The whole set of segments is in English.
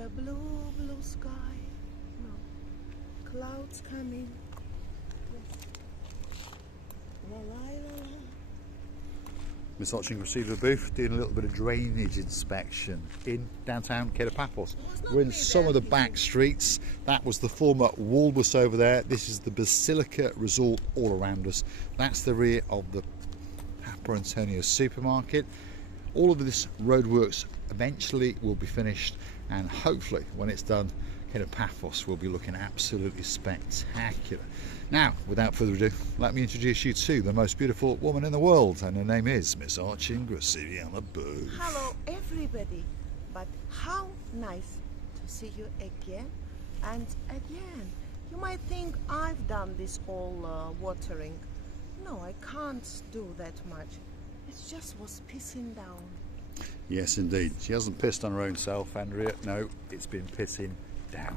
a blue, blue sky. No. Clouds coming. Yes. La la la la. Miss Hotching received a booth doing a little bit of drainage inspection in downtown Paphos. We're in some of the back streets. That was the former Walbus over there. This is the Basilica Resort all around us. That's the rear of the Papa Antonio supermarket. All of this roadworks eventually will be finished, and hopefully when it's done, Paphos will be looking absolutely spectacular. Now, without further ado, let me introduce you to the most beautiful woman in the world, and her name is Miss Hotching on the booth. Hello everybody, but how nice to see you again and again. You might think I've done this all watering. No, I can't do that much. It just was pissing down. Yes, indeed. She hasn't pissed on her own self, Andrea. No, it's been pissing down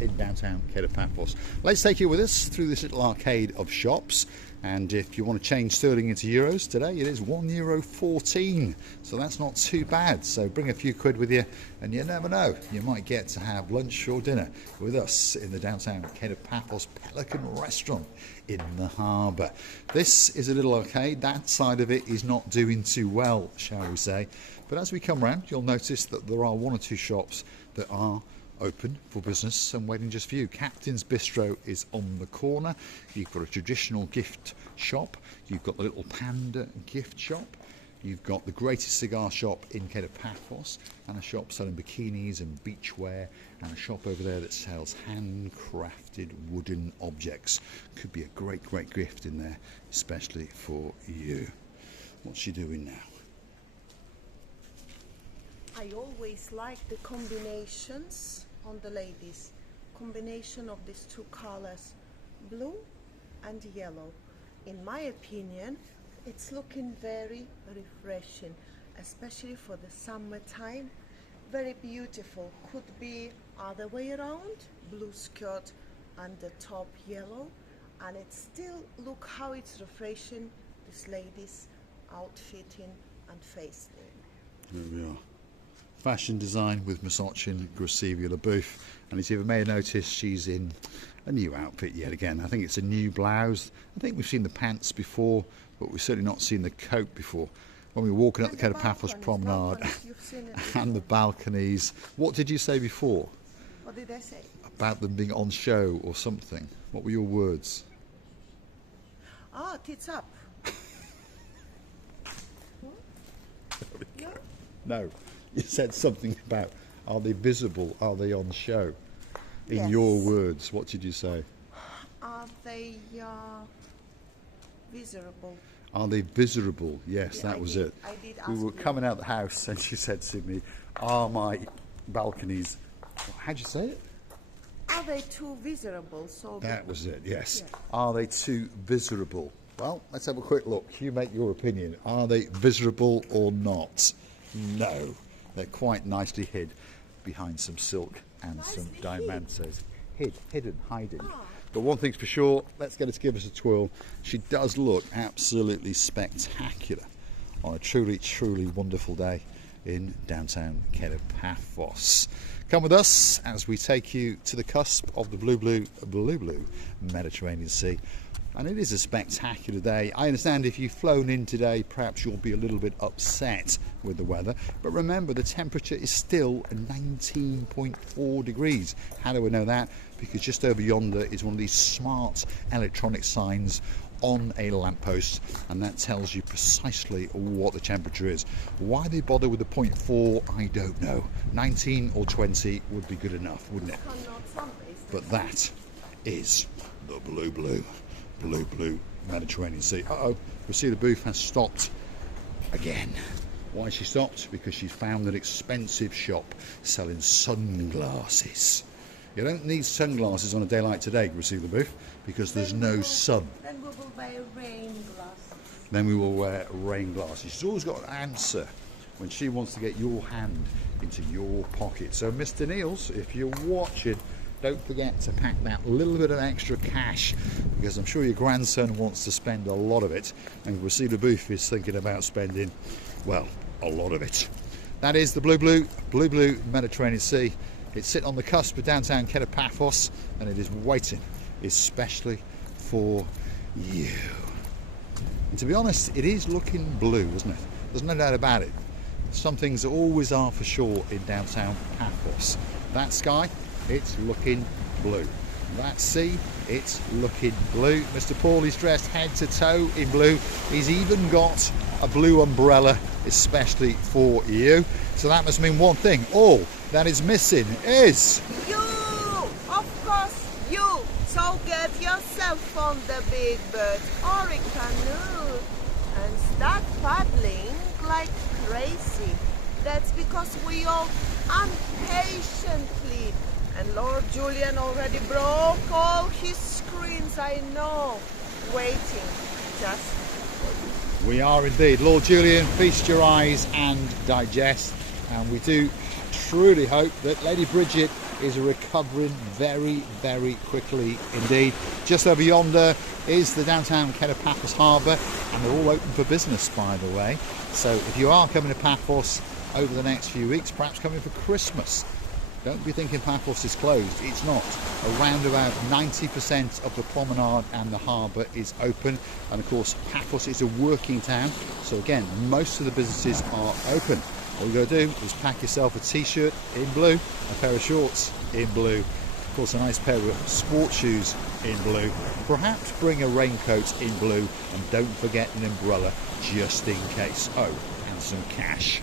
in downtown Paphos. Let's take you with us through this little arcade of shops, and if you want to change sterling into euros today, it is €1.14, so that's not too bad. So bring a few quid with you, and you never know, you might get to have lunch or dinner with us in the downtown Paphos Pelican restaurant in the harbour. This is a little arcade. That side of it is not doing too well, shall we say, but as we come round, you'll notice that there are one or two shops that are open for business and waiting just for you. Captain's Bistro is on the corner. You've got a traditional gift shop. You've got the little Panda gift shop. You've got the greatest cigar shop in Paphos, and a shop selling bikinis and beachwear, and a shop over there that sells handcrafted wooden objects. Could be a great gift in there, especially for you. What's she doing now? I always like the combinations on the ladies. Combination of these two colors, blue and yellow. In my opinion, it's looking very refreshing, especially for the summertime. Very beautiful. Could be other way around, blue skirt and the top yellow, and it still look how it's refreshing this lady's outfitting and facing. There we are. Fashion design with Miss Hotching the booth, and as you may have noticed, she's in a new outfit yet again. I think it's a new blouse. I think we've seen the pants before, but we've certainly not seen the coat before. When we were walking up the Paphos Promenade and the balconies. What did you say before? What did I say? About them being on show or something. What were your words? Ah, tits up. No. You said something about, are they visible, are they on show? In Yes. your words, what did you say? Are they visible? Are they visible? Yes, Yeah, that was did. it. I did We ask were you. coming out the house and she said to me, are my balconies, how'd you say it? Are they too visible? So That was it, yes. Yeah. Are they too visible? Well, let's have a quick look. You make your opinion. Are they visible or not? No. They're quite nicely hid behind some silk and some diamantes. Hidden, hiding. But one thing's for sure, let's get her to give us a twirl. She does look absolutely spectacular on a truly wonderful day in downtown Paphos. Come with us as we take you to the cusp of the blue Mediterranean Sea. And it is a spectacular day. I understand if you've flown in today, perhaps you'll be a little bit upset with the weather. But remember, the temperature is still 19.4 degrees. How do we know that? Because just over yonder is one of these smart electronic signs on a lamppost, and that tells you precisely what the temperature is. Why they bother with the 0.4, I don't know. 19 or 20 would be good enough, wouldn't it? But that is the blue Mediterranean Sea. Uh-oh, the booth has stopped again. Why she stopped? Because she found an expensive shop selling sunglasses. You don't need sunglasses on a day like today, the booth, because there's no sun. Then we will wear rain glasses. Then we will wear rain glasses. She's always got an answer when she wants to get your hand into your pocket. So Mr. Niels, if you're watching, don't forget to pack that little bit of extra cash, because I'm sure your grandson wants to spend a lot of it, and the booth is thinking about spending, well, a lot of it. That is the blue Mediterranean Sea. It's sitting on the cusp of downtown Paphos, and it is waiting especially for you. And to be honest, it is looking blue, isn't it? There's no doubt about it. Some things always are for sure in downtown Paphos. That sky, it's looking blue. That sea, it's looking blue. Mr. Paul is dressed head to toe in blue. He's even got a blue umbrella especially for you. So that must mean one thing. All that is missing is... You! Of course, you! So get yourself on the big bird or a canoe and start paddling like crazy. That's because we all impatiently, and Lord Julian already broke all his screens, I know, waiting just for you. We are indeed. Lord Julian, feast your eyes and digest. And we do truly hope that Lady Bridget is recovering very, very quickly indeed. Just over yonder is the downtown Paphos harbour, and they're all open for business, by the way. So if you are coming to Paphos over the next few weeks, perhaps coming for Christmas, don't be thinking Paphos is closed. It's not. Around about 90% of the promenade and the harbour is open, and of course Paphos is a working town, so again most of the businesses are open. All you got to do is pack yourself a t-shirt in blue, a pair of shorts in blue, of course a nice pair of sports shoes in blue, perhaps bring a raincoat in blue, and don't forget an umbrella just in case. Oh, and some cash.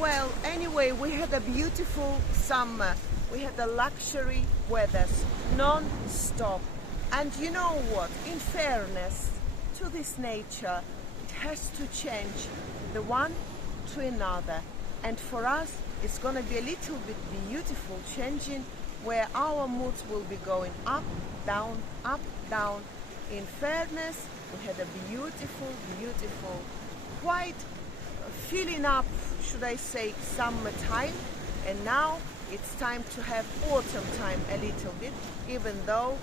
Well, anyway, we had a beautiful summer. We had the luxury weathers, non-stop. And you know what? In fairness to this nature, it has to change the one to another. And for us, it's going to be a little bit beautiful, changing where our moods will be going up, down, In fairness, we had a beautiful, quite filling up, should I say, summertime, and now it's time to have autumn time a little bit, even though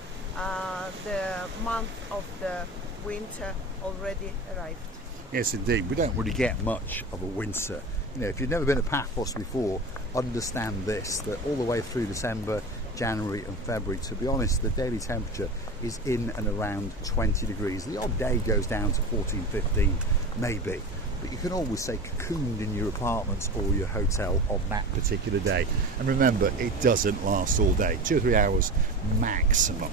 the month of the winter already arrived. Yes, indeed. We don't really get much of a winter. You know, if you've never been to Paphos before, understand this, that all the way through December, January and February, to be honest, the daily temperature is in and around 20 degrees. The odd day goes down to 14, 15, maybe. But you can always stay cocooned in your apartment or your hotel on that particular day. And remember, it doesn't last all day. 2 or 3 hours maximum.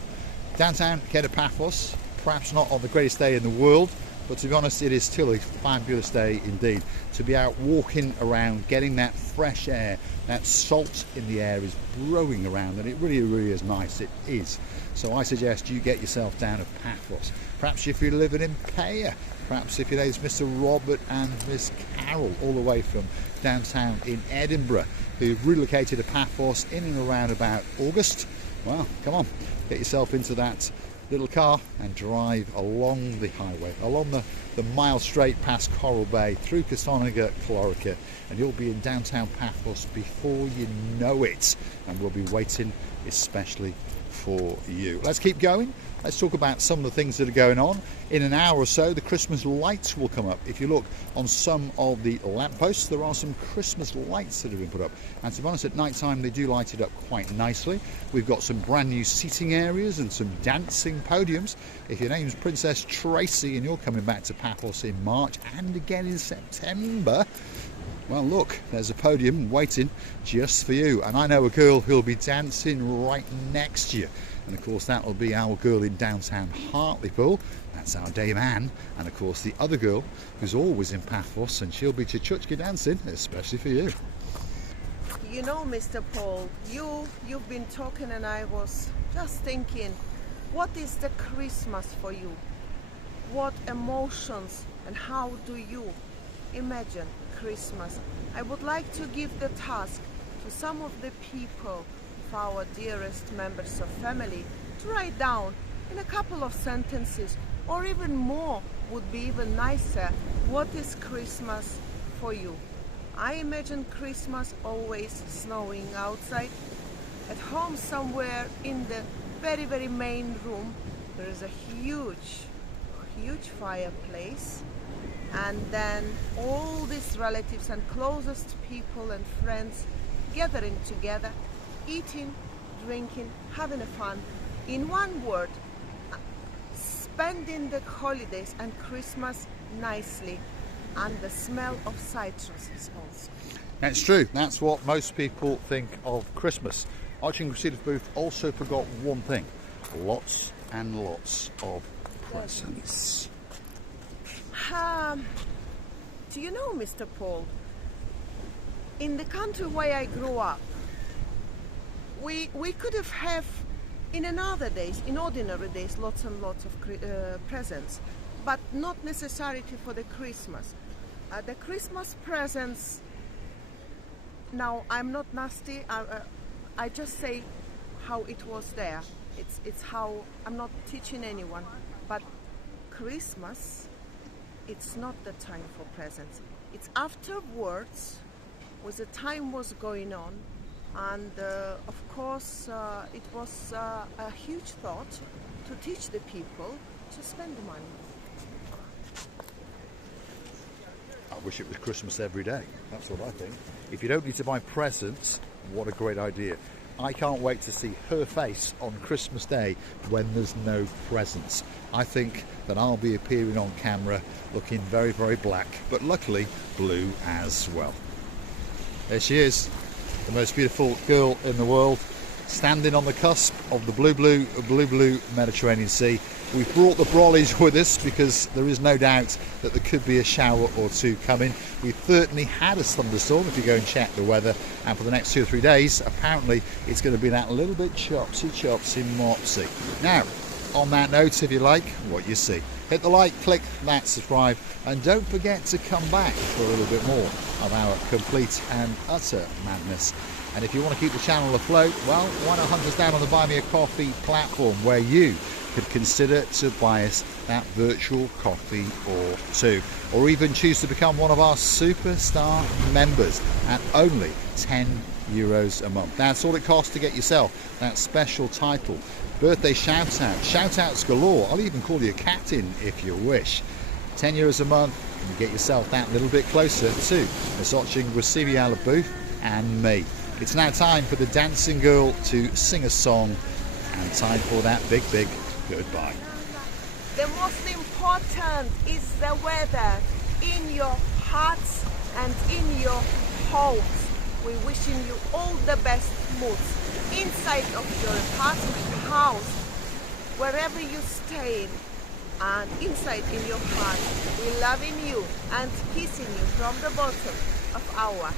Downtown Paphos, perhaps not on the greatest day in the world, but to be honest, it is still a fabulous day indeed. To be out walking around, getting that fresh air, that salt in the air is blowing around, and it really is nice. It is. So I suggest you get yourself down to Paphos. Perhaps if you're living in Paya, perhaps if your name's Mr. Robert and Miss Carol, all the way from downtown in Edinburgh, who've relocated to Paphos in and around about August. Well, come on, get yourself into that little car and drive along the highway, along the mile straight past Coral Bay, through Cassoniga, Clorica, and you'll be in downtown Paphos before you know it, and we'll be waiting especially for you. Let's keep going. Let's talk about some of the things that are going on. In an hour or so, the Christmas lights will come up. If you look on some of the lampposts, there are some Christmas lights that have been put up. And to be honest, at night time, they do light it up quite nicely. We've got some brand new seating areas and some dancing podiums. If your name's Princess Tracy and you're coming back to Paphos in March and again in September, well, look, there's a podium waiting just for you. And I know a girl who'll be dancing right next to you. And of course, that will be our girl in downtown Hartlepool. That's our Dame Anne. And of course, the other girl who's always in Paphos, and she'll be Chuchka dancing, especially for you. You know, Mr. Paul, you've been talking, and I was just thinking, what is the Christmas for you? What emotions and how do you imagine Christmas? I would like to give the task to some of the people, of our dearest members of family, to write down in a couple of sentences, or even more would be even nicer, what is Christmas for you? I imagine Christmas always snowing outside. At home somewhere in the very main room there is a huge fireplace, and then all these relatives and closest people and friends gathering together eating, drinking, having fun. In one word, spending the holidays and Christmas nicely, and the smell of citruses also. That's true. That's what most people think of Christmas. Archie and Cressida's booth also forgot one thing: lots and lots of presents. Do you know, Mr. Paul, in the country where I grew up, we could have in another days, in ordinary days, lots and lots of presents, but not necessarily for the Christmas. The Christmas presents, now I'm not nasty, I just say how it was there. It's how, I'm not teaching anyone, but Christmas, it's not the time for presents. It's afterwards, when the time was going on, and of course it was a huge thought to teach the people to spend the money. I wish it was Christmas every day. That's what I think. If you don't need to buy presents, what a great idea. I can't wait to see her face on Christmas Day when there's no presents. I think that I'll be appearing on camera looking very, very black, but luckily blue as well. There she is, the most beautiful girl in the world, standing on the cusp of the blue Mediterranean Sea. We've brought the brollies with us because there is no doubt that there could be a shower or two coming. We've certainly had a thunderstorm if you go and check the weather, and for the next 2 or 3 days apparently it's going to be that little bit chopsy mopsy. Now, on that note, if you like what you see, hit the like, click that subscribe, and don't forget to come back for a little bit more of our complete and utter madness. And if you want to keep the channel afloat, well, why not hunt us down on the Buy Me a Coffee platform, where you could consider to buy us that virtual coffee or two, or even choose to become one of our superstar members at only €10 a month. That's all it costs to get yourself that special title, birthday shout out, shout outs galore. I'll even call you captain if you wish. €10 a month, and you get yourself that little bit closer to Miss Archie and Cressida booth and me. It's now time for the dancing girl to sing a song, and time for that big goodbye. The most important is the weather in your hearts and in your homes. We're wishing you all the best moods inside of your apartment, house, wherever you stay, and inside in your heart. We're loving you and kissing you from the bottom of our.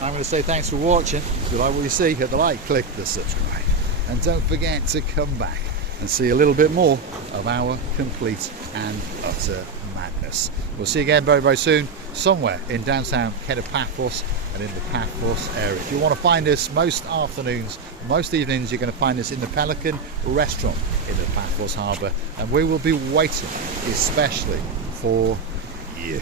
I'm going to say thanks for watching. If you like what you see, hit the like, click the subscribe, and don't forget to come back and see a little bit more of our complete and utter madness. We'll see you again very, very soon, somewhere in downtown Paphos and in the Paphos area. If you want to find us most afternoons, most evenings, you're going to find us in the Pelican restaurant in the Paphos harbour, and we will be waiting especially for you.